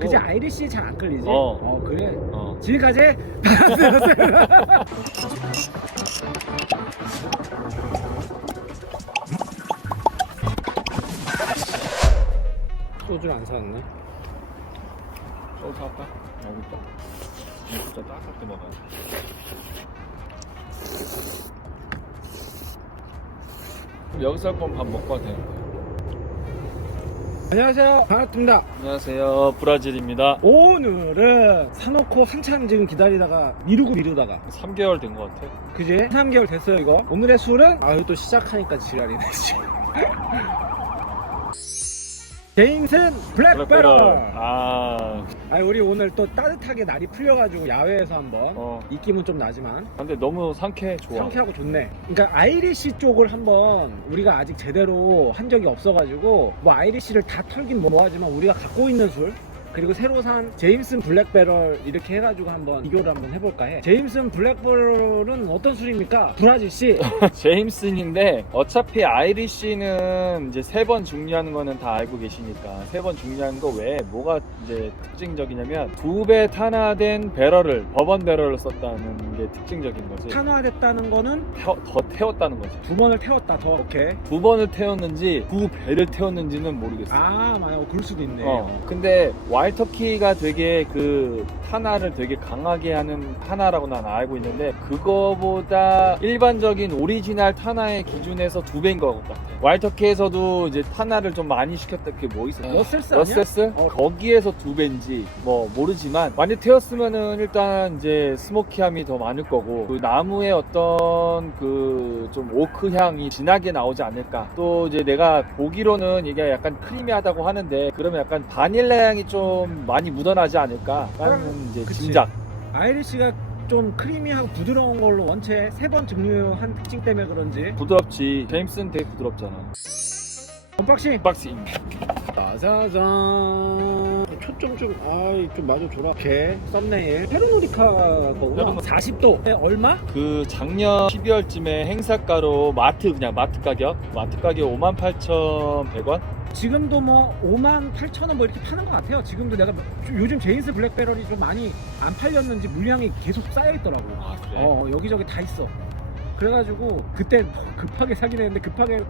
그치, 아이리시 잘 안 끌리지? 그래. 지금까지 소주를 안 사왔네. 소주 사올까? 여기 있다. 진짜 따뜻할 때 먹어야 돼. 그럼 여기서 할 거면 밥 먹고 와도 되는 거야. 안녕하세요, 반갑습니다. 안녕하세요, 브라질입니다. 오늘은 사놓고 한참 지금 기다리다가 미루다가 3개월 된 것 같아. 그지? 3개월 됐어요 이거. 오늘의 술은 이거 또 시작하니까 지랄이네. 제임슨 블랙배럴. 아니 우리 오늘 또 따뜻하게 날이 풀려가지고 야외에서 한번 입김은 좀 나지만 근데 너무 상쾌해. 좋아. 상쾌하고 좋네. 그러니까 아이리시 쪽을 한번 우리가 아직 제대로 한 적이 없어가지고 뭐 아이리시를 다 털긴 뭐하지만 우리가 갖고 있는 술 그리고 새로 산 제임슨 블랙배럴 이렇게 해가지고 한번 비교를 한번 해볼까 해. 제임슨 블랙배럴은 어떤 술입니까? 브라질씨? 제임슨인데 어차피 아이리시는 이제 3번 중류하는 거는 다 알고 계시니까 3번 중류하는 거 외에 뭐가 이제 특징적이냐면 2배 탄화된 배럴을 버번 배럴을 썼다는 게 특징적인 거지. 탄화됐다는 거는 더 태웠다는 거지. 2번을 태웠다 더. 오케이. 2번을 태웠는지 2배를 태웠는지는 모르겠어. 맞아. 그럴 수도 있네. 근데 와일터키가 되게 그 탄화를 되게 강하게 하는 탄화라고 난 알고 있는데 그거보다 일반적인 오리지널 탄화의 기준에서 2배인 것 같아. 와일터키에서도 이제 탄화를 좀 많이 시켰다. 그게 뭐 있었어? 러셀스 아니야? 러셀스? 거기에서 2배인지 뭐 모르지만 완전 태웠으면은 일단 이제 스모키함이 더 많을 거고 그 나무의 어떤 그 좀 오크 향이 진하게 나오지 않을까. 또 이제 내가 보기로는 이게 약간 크리미하다고 하는데 그러면 약간 바닐라 향이 좀 많이 묻어나지 않을까 라는 이제 그치. 짐작. 아이리시가 좀 크리미하고 부드러운 걸로 원체 3번 증류한 특징 때문에 그런지 부드럽지. 제임슨 되게 부드럽잖아. 언박싱. 박싱. 짜자잔. 초점 좀 마줘줘라. 오케이. 썸네일 페르노리카 거구나. 40도 얼마? 그 작년 12월쯤에 행사가로 마트 가격 58,100원. 지금도 뭐 58,000원 뭐 이렇게 파는 것 같아요. 지금도 내가 요즘 제임스 블랙배럴이 좀 많이 안 팔렸는지 물량이 계속 쌓여있더라고. 그래? 여기저기 다 있어. 그래가지고 그때 급하게 사긴 했는데 급하게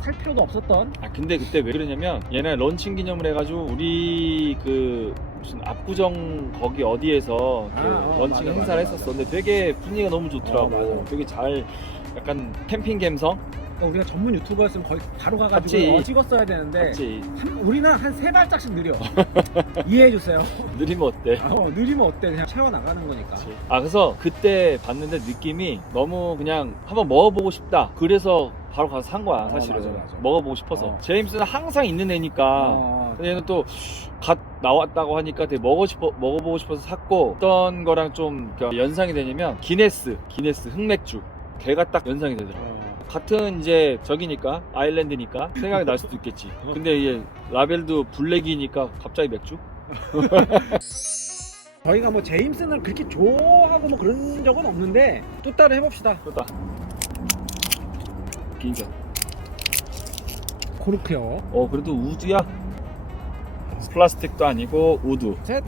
살 필요도 없었던. 근데 그때 왜 그러냐면 얘네 런칭 기념을 해가지고 우리 그 무슨 압구정 거기 어디에서 런칭 맞아, 행사를 맞아. 했었어. 근데 되게 분위기가 너무 좋더라고. 맞아. 되게 잘 약간 캠핑 감성. 우리가 전문 유튜버였으면 거의 바로 맞지. 가가지고 찍었어야 되는데 맞지? 우리는 한 3발짝씩 느려. 이해해주세요. 느리면 어때? 느리면 어때? 그냥 채워나가는 거니까. 그치. 그래서 그때 봤는데 느낌이 너무 그냥 한번 먹어보고 싶다. 그래서 바로 가서 산 거야 사실은. 맞아. 먹어보고 싶어서. 제임스는 항상 있는 애니까. 근데 얘는 또 갓 나왔다고 하니까 되게 먹어보고 싶어서 샀고, 어떤 거랑 좀 연상이 되냐면 기네스 흑맥주. 걔가 딱 연상이 되더라고. 같은 이제 저기니까 아일랜드니까 생각이 날 수도 있겠지. 근데 이게 라벨도 블랙이니까 갑자기 맥주? 저희가 뭐 제임슨을 그렇게 좋아하고 뭐 그런 적은 없는데 또 따로 해봅시다. 좋다. 긴장. 코르크요. 그래도 우드야. 플라스틱도 아니고 우드. 셋.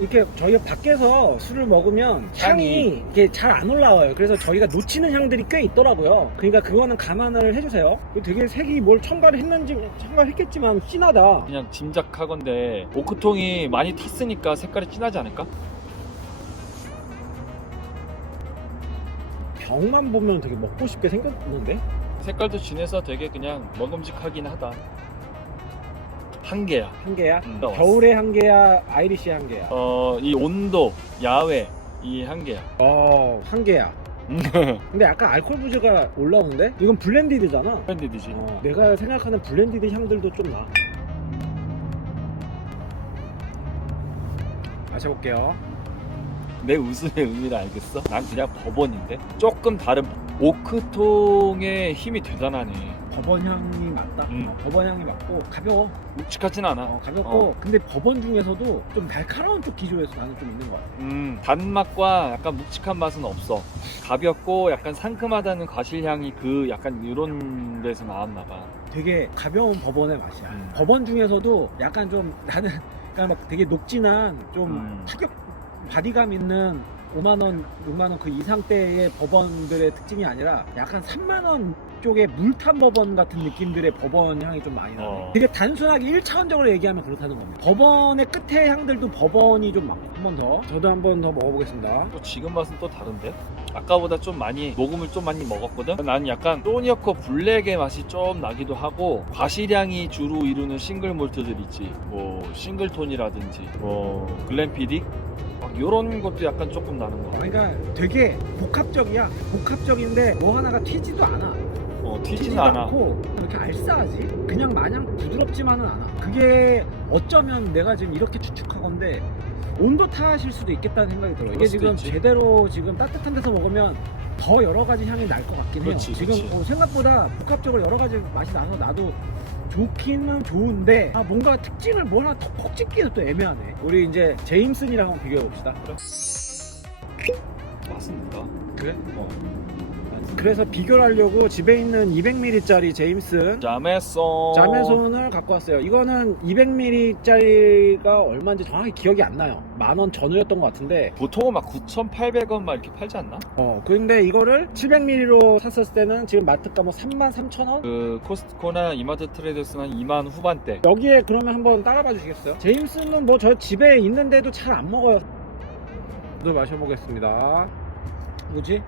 이렇게 저희가 밖에서 술을 먹으면 향이 이게 잘 안 올라와요. 그래서 저희가 놓치는 향들이 꽤 있더라고요. 그러니까 그거는 감안을 해주세요. 되게 색이 뭘 첨가했겠지만 진하다. 그냥 짐작하건데 오크통이 많이 탔으니까 색깔이 진하지 않을까? 병만 보면 되게 먹고 싶게 생겼는데? 색깔도 진해서 되게 그냥 먹음직하긴 하다. 한계야. 한계야? 나왔어. 겨울의 한계야? 아이리시 한계야? 이 온도, 야외 이 한계야. 한계야. 근데 약간 알코올 부즈가 올라오는데? 이건 블렌디드잖아. 브랜디드지. 내가 생각하는 블렌디드 향들도 좀 나. 마셔볼게요. 내 웃음의 의미를 알겠어? 난 그냥 버번인데 조금 다른 오크통의 힘이 대단하네. 버번 향이 맞다. 버번 향이 맞고 가벼워. 묵직하진 않아. 가볍고 근데 버번 중에서도 좀 날카로운 쪽 기조에서 나는 좀 있는 것 같아. 단맛과 약간 묵직한 맛은 없어. 가볍고 약간 상큼하다는 과실향이 그 약간 이런 데서 나왔나 봐. 되게 가벼운 버번의 맛이야. 버번 중에서도 약간 좀 나는 그러니까 막 되게 녹진한 좀 타격 바디감 있는 5만원, 6만원 그 이상대의 버번들의 특징이 아니라 약간 3만원 쪽의 물탄 버번 같은 느낌들의 버번 향이 좀 많이 나네. 되게 단순하게 1차원적으로 얘기하면 그렇다는 겁니다. 버번의 끝의 향들도 버번이 좀 많고. 한 번 더. 저도 한 번 더 먹어보겠습니다. 또 지금 맛은 또 다른데? 아까보다 좀 많이 녹음을 좀 많이 먹었거든? 나는 약간 소니어커 블랙의 맛이 좀 나기도 하고 과실향이 주로 이루는 싱글 몰트들 있지 뭐 싱글톤이라든지 뭐 글렌피딕 막 요런 것도 약간 조금 나는 거 같아. 그러니까 되게 복합적이야. 복합적인데 뭐 하나가 튀지도 않아. 튀지는 않아. 않고 이렇게 알싸하지? 그냥 마냥 부드럽지만은 않아. 그게 어쩌면 내가 지금 이렇게 추측하건데 온도 탓일 수도 있겠다는 생각이 들어요. 이게 수도 지금 있지. 제대로 지금 따뜻한 데서 먹으면 더 여러 가지 향이 날 것 같긴 해요. 그렇지, 지금 그렇지. 생각보다 복합적으로 여러 가지 맛이 나서 나도 좋기는 좋은데 뭔가 특징을 뭐 하나 톡 찍기도 또 애매하네. 우리 이제 제임슨이랑 한번 비교해 봅시다. 맞습니다. 그래? 그래서 비교를 하려고 집에 있는 200ml짜리 제임슨 자매손을 갖고 왔어요. 이거는 200ml짜리가 얼마인지 정확히 기억이 안 나요. 10,000원 전후였던 것 같은데 보통은 막 9,800원 막 이렇게 팔지 않나? 근데 이거를 700ml로 샀었을 때는 지금 마트가 뭐 33,000원? 그 코스트코나 이마트 트레이더스는 2만 후반대. 여기에 그러면 한번 따라봐 주시겠어요? 제임슨은 뭐 저 집에 있는데도 잘 안 먹어요. 저도 마셔보겠습니다. 뭐지?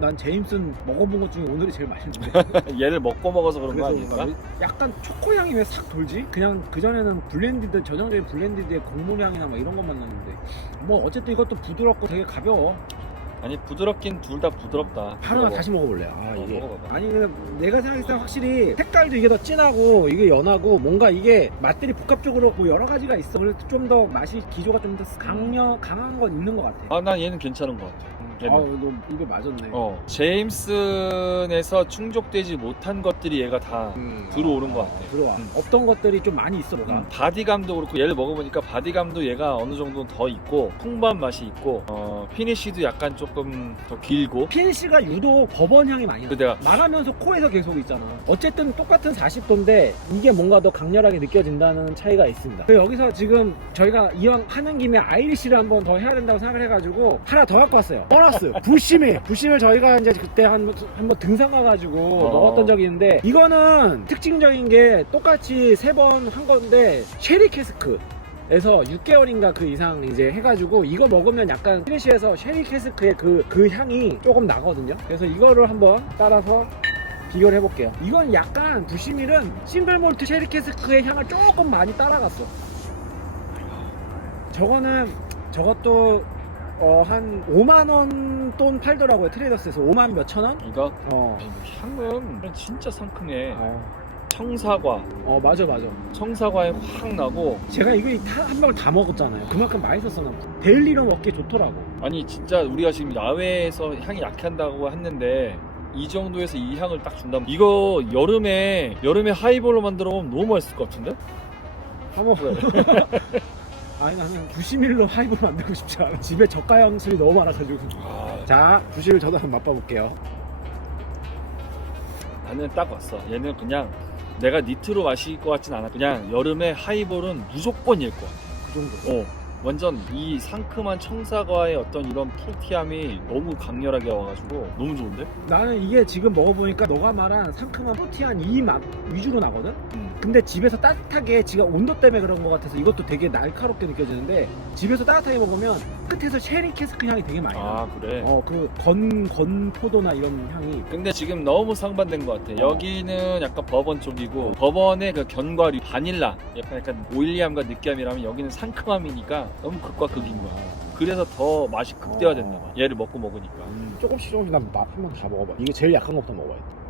난 제임슨 먹어본 것 중에 오늘이 제일 맛있는데. 얘를 먹고 먹어서 그런 거 그래서 아닐까? 약간 초코 향이 왜 싹 돌지? 그냥 그전에는 블렌디드 전형적인 블렌디드의 곡물 향이나 막 이런 것만 났는데 뭐 어쨌든 이것도 부드럽고 되게 가벼워. 아니 부드럽긴 둘 다 부드럽다. 하나 먹어. 다시 먹어볼래요. 이게 먹어봐봐. 아니 근데 내가 생각했을 때 확실히 색깔도 이게 더 진하고 이게 연하고 뭔가 이게 맛들이 복합적으로 뭐 여러 가지가 있어. 그래서 좀 더 맛이 기조가 좀 더 강한 건 있는 것 같아. 난 얘는 괜찮은 것 같아. 너 입에 맞았네. 제임슨에서 충족되지 못한 것들이 얘가 다 들어오는 것 같아. 들어와. 없던 것들이 좀 많이 있어 뭐가. 바디감도 그렇고 얘를 먹어보니까 바디감도 얘가 어느 정도 더 있고 풍부한 맛이 있고 피니쉬도 약간 조금 더 길고. 피니쉬가 유독 버번 향이 많이 나. 그 내가 말하면서 코에서 계속 있잖아. 어쨌든 똑같은 40도인데 이게 뭔가 더 강렬하게 느껴진다는 차이가 있습니다. 그래서 여기서 지금 저희가 이왕 하는 김에 아이리쉬를 한번 더 해야 된다고 생각을 해가지고 하나 더 갖고 왔어요. 보너스 부심을 저희가 이제 그때 한번 등산 가가지고 먹었던 적이 있는데 이거는 특징적인 게 똑같이 3번 한 건데 쉐리 캐스크에서 6개월인가 그 이상 이제 해가지고 이거 먹으면 약간 피니쉬에서 쉐리 캐스크의 그 향이 조금 나거든요. 그래서 이거를 한번 따라서 비교를 해볼게요. 이건 약간 부시밀은 싱글몰트 쉐리 캐스크의 향을 조금 많이 따라갔어. 저것도 한 5만원 돈 팔더라고요. 트레이더스에서 5만 몇천 원? 이거 향은 진짜 상큼해. 청사과 맞아. 청사과에 확 나고. 제가 이거 한 병을 다 먹었잖아요. 그만큼 맛있었어. 데일리로 먹기 좋더라고. 아니 진짜 우리가 지금 야외에서 향이 약한다고 했는데 이 정도에서 이 향을 딱 준다면 이거 여름에 하이볼로 만들어 보면 너무 맛있을 것 같은데? 한번 아니 나는 부시밀로 하이볼 만들고 싶지 않아. 집에 저가형 술이 너무 많아가지고. 자, 부시밀 저도 한번 맛봐볼게요. 나는 딱 왔어. 얘는 그냥 내가 니트로 마실 것 같진 않아. 그냥 여름에 하이볼은 무조건 얘일 것 같아. 그 정도. 완전 이 상큼한 청사과의 어떤 이런 프루티함이 너무 강렬하게 와가지고 너무 좋은데? 나는 이게 지금 먹어보니까 너가 말한 상큼한 프루티한 이 맛 위주로 나거든? 근데 집에서 따뜻하게 지가 온도 때문에 그런 것 같아서 이것도 되게 날카롭게 느껴지는데 집에서 따뜻하게 먹으면 끝에서 쉐리 캐스크 향이 되게 많이 나. 그래? 그 건포도나 이런 향이. 근데 지금 너무 상반된 것 같아. 여기는 약간 버번 쪽이고 버번의 그 견과류 바닐라 약간 오일리함과 느끼함이라면 여기는 상큼함이니까 너무 극과 극인 거야. 그래서 더 맛이 극대화됐나 봐. 얘를 먹으니까. 조금씩 난 맛 한번 다 먹어봐. 이게 제일 약한 것부터 먹어야겠다.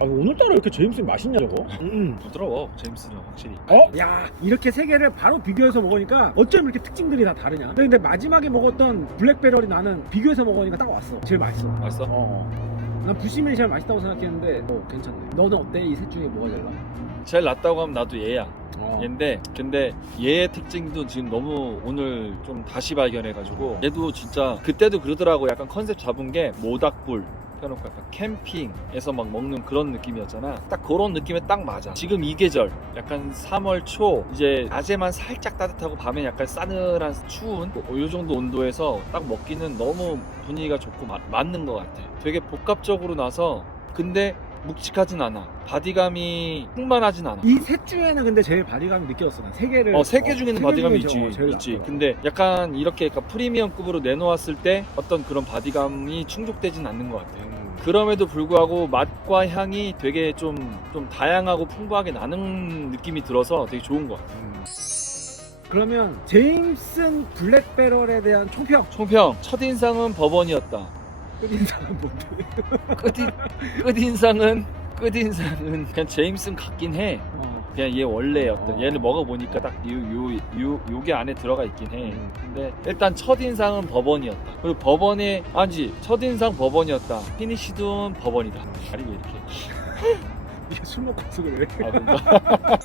오늘따라 이렇게 제임슨이 맛있냐 저거? 부드러워 제임스는 확실히. 야, 이렇게 세 개를 바로 비교해서 먹으니까 어쩜 이렇게 특징들이 다 다르냐? 근데 마지막에 먹었던 블랙베럴이 나는 비교해서 먹으니까 딱 왔어. 제일 맛있어. 맛있어? 난 부시밀이 제일 맛있다고 생각했는데 괜찮네. 너는 어때? 이 셋 중에 뭐가 제일 나? 제일 낫다고 하면 나도 얘야. 얘인데 근데 얘의 특징도 지금 너무 오늘 좀 다시 발견해가지고 얘도 진짜 그때도 그러더라고. 약간 컨셉 잡은 게 모닥불 펴놓고 약간 캠핑에서 막 먹는 그런 느낌이었잖아. 딱 그런 느낌에 딱 맞아. 지금 이 계절 약간 3월 초 이제 낮에만 살짝 따뜻하고 밤에 약간 싸늘한 추운 이 정도 온도에서 딱 먹기는 너무 분위기가 좋고 맞는 것 같아. 되게 복합적으로 나서 근데 묵직하진 않아. 바디감이 충만하진 않아. 이 셋 중에는 근데 제일 바디감이 느껴졌어. 난 세 개를. 세 개 중에는 바디감이 있지. 제일 있지. 낫더라고. 근데 약간 이렇게 약간 프리미엄급으로 내놓았을 때 어떤 그런 바디감이 충족되진 않는 것 같아. 그럼에도 불구하고 맛과 향이 되게 좀 다양하고 풍부하게 나는 느낌이 들어서 되게 좋은 것 같아. 그러면 제임슨 블랙배럴에 대한 총평. 총평. 첫인상은 버번이었다. 끝인상은 뭔데? 끝인상은 그냥 제임슨 같긴 해. 그냥 얘 원래였던 얘를 먹어보니까 딱 요게 안에 들어가 있긴 해. 근데 일단 첫인상은 버번이었다. 그리고 버번의 아니지 첫인상 버번이었다. 피니시든 버번이다. 아니 왜 이렇게 이게 술 먹고 와서 그래. 아 뭔가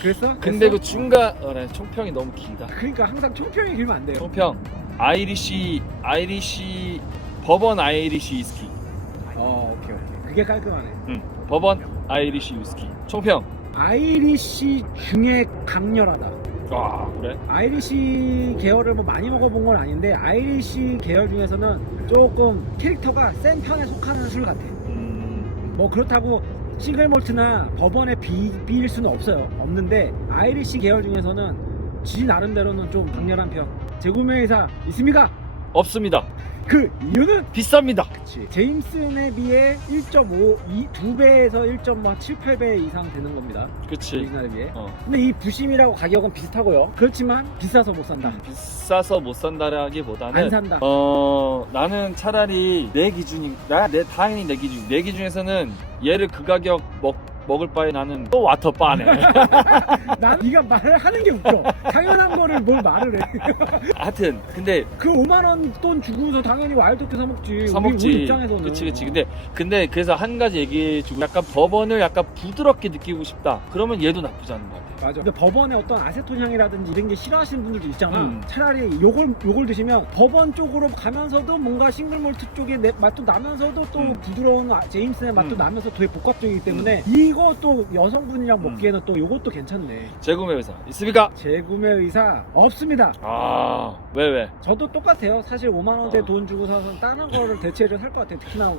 그랬어? 근데 그 그랬어? 중간 총평이 너무 길다. 그러니까 항상 총평이 길면 안 돼요. 총평 아이리시 버번 아이리시 위스키. 오케이. 그게 깔끔하네. 버번 아이리시 위스키. 총평. 아이리시 중에 강렬하다. 아 그래? 아이리시 계열을 뭐 많이 먹어본 건 아닌데 아이리시 계열 중에서는 조금 캐릭터가 센 편에 속하는 술 같아. 뭐 그렇다고 싱글 몰트나 버번에 비빌 수는 없는데 아이리시 계열 중에서는 지 나름대로는 좀 강렬한 편. 재구매 의사 있습니까? 없습니다. 그 이유는 비쌉니다. 그치. 제임슨에 비해 1.5, 2배에서 1.78배 이상 되는 겁니다. 그치. 오리지널에 비해. 어. 근데 이 부심이라고 가격은 비슷하고요. 그렇지만 비싸서 못 산다. 비싸서 못 산다라기보다는 안 산다. 나는 차라리 내 당연히 내 기준에서는 얘를 그 가격 먹을 바에 나는 또 와터 빠네. 난 네가 말을 하는 게 웃겨. 당연한 거를 뭘 말을 해. 하여튼 근데 그 5만 원 돈 주고서 당연히 와일드크 사 먹지. 사 먹지. 우리 입장에서는. 그치. 근데 그래서 한 가지 얘기해주고 약간 버번을 약간 부드럽게 느끼고 싶다. 그러면 얘도 나쁘지 않은 것 같아. 맞아. 근데 버번의 어떤 아세톤 향이라든지 이런 게 싫어하시는 분들도 있잖아. 음. 차라리 요걸 드시면 버번 쪽으로 가면서도 뭔가 싱글 몰트 쪽의 맛도 나면서도 또 부드러운 제임슨의 맛도 나면서 되게 복합적이기 때문에 이것도 여성분이랑 먹기에는 또 요것도 괜찮네. 재구매 의사 있습니까? 재구매 의사 없습니다. 아 왜? 저도 똑같아요. 사실 5만 원대 돈 주고 사서 다른 거를 대체를 살 것 같아요. 특히나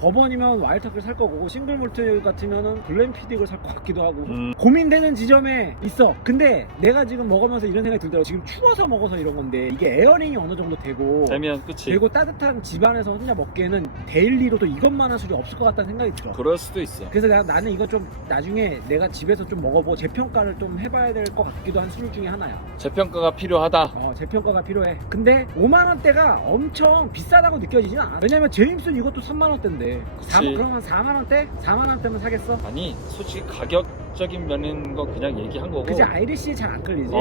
버번이면 와일드크를 살 거고 싱글 몰트 같으면은 글램피딕을 살 것 같기도 하고 고민되는 지점에 있어. 근데 내가 지금 먹으면서 이런 생각이 들더라고. 지금 추워서 먹어서 이런 건데 이게 에어링이 어느 정도 되면 그치. 되고 따뜻한 집안에서 혼자 먹기에는 데일리로도 이것만한 술이 없을 것 같다는 생각이 들어. 그럴 수도 있어. 그래서 나는 이거 좀 나중에 내가 집에서 좀 먹어보고 재평가를 좀 해봐야 될 것 같기도 한 술 중에 하나야. 재평가가 필요하다. 재평가가 필요해. 근데 5만 원대가 엄청 비싸다고 느껴지진 않아. 왜냐면 제임슨 이것도 3만 원대인데. 그러면 4만 원대? 4만 원대면 사겠어? 아니 솔직히 가격적인 면인 거 그냥 얘기한 거고. 그지 아이리시 잘 안 끌리지?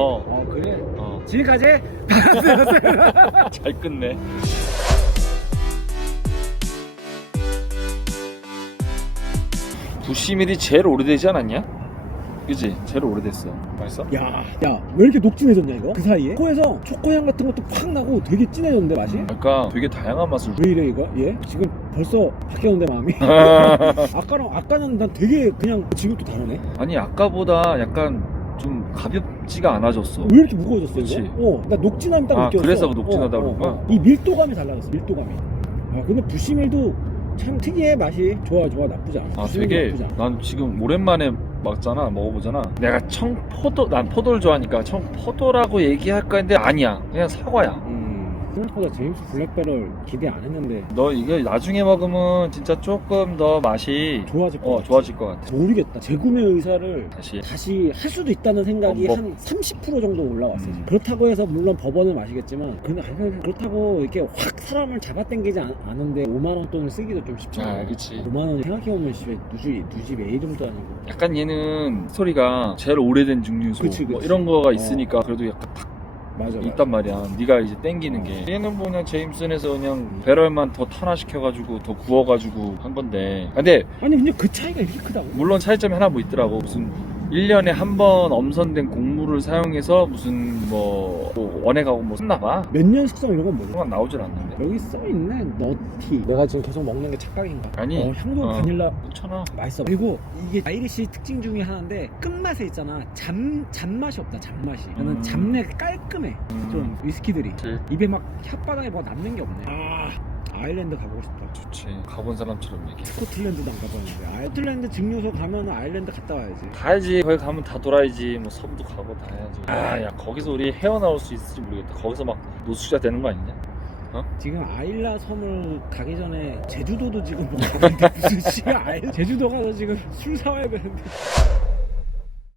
그래. 지금까지 잘 끝내. 부시밀이 제일 오래되지 않았냐? 그지? 제일 오래됐어. 맛있어? 야, 왜 이렇게 녹진해졌냐 이거? 그 사이에? 코에서 초코향 같은 것도 팍 나고 되게 진해졌는데 맛이? 그러니까 되게 다양한 맛을. 왜 이래 이거? 얘? 지금 벌써 바뀌었는데 마음이? 아까는 난 되게 그냥 지금 또 다르네? 아니 아까보다 약간 좀 가볍지가 않아졌어. 왜 이렇게 무거워졌어 그치. 이거? 나 녹진함이 딱 느껴졌어. 그래서 녹진하다 그런가? 이 밀도감이 달라졌어. 밀도감이. 근데 부시밀도 참 특이해. 맛이 좋아 나쁘지 않아. 되게 나쁘지 않아. 난 지금 오랜만에 먹어보잖아. 내가 난 포도를 좋아하니까 청포도라고 얘기할까 했는데 아니야. 그냥 사과야. 생각보다 제임스 블랙배럴 기대 안 했는데 너 이게 나중에 먹으면 진짜 조금 더 맛이 좋아질 것 같아. 좋아질 것 같아. 모르겠다. 재구매 의사를 다시 할 수도 있다는 생각이 한 30% 정도 올라왔어요. 그렇다고 해서 물론 버번은 마시겠지만 근데 그렇다고 이렇게 확 사람을 잡아당기지 않은데 5만 원 돈을 쓰기도 좀 쉽지 않아. 그치. 5만 원 생각해보면 누집 A 이름도 아니고. 약간 얘는 스토리가 제일 오래된 증류소 그치. 뭐 이런 거가 있으니까 그래도 약간 탁 맞아. 있단 말이야. 네가 이제 땡기는 게. 얘는 뭐 그냥 제임슨에서 그냥 배럴만 더 탄화시켜가지고 더 구워가지고 한 건데. 근데 아니 근데 그 차이가 이렇게 크다고? 물론 차이점이 하나 뭐 있더라고. 무슨 1년에 한 번 엄선된 곡물을 사용해서 무슨 뭐 원에 가고 뭐 썼나봐. 몇 년 숙성 이런 건 몰라. 그만 나오질 않는데. 여기 써있네. 너티. 내가 지금 계속 먹는 게 착각인가? 아니, 향도 어. 바닐라 괜찮아. 맛있어. 그리고 이게 아이리시 특징 중에 하나인데 끝맛에 있잖아. 잔맛이 없다. 잔맛이. 나는 잡내 깔끔해. 좀 위스키들이 그치. 입에 막 혓바닥에 뭐 남는 게 없네. 아일랜드 가보고 싶다. 좋지. 가본 사람처럼 얘기해. 스코틀랜드도 안 가봤는데 스코틀랜드 증류소 가면 아일랜드 갔다 와야지. 가야지. 거기 가면 다 돌아야지. 뭐 섬도 가고 다 해야지. 야 거기서 우리 헤어나올 수 있을지 모르겠다. 거기서 막 노숙자 되는 거 아니냐? 지금 아일라 섬을 가기 전에 제주도도 지금 못 가는데 무슨 씨가 제주도 가서 지금 술 사와야 되는데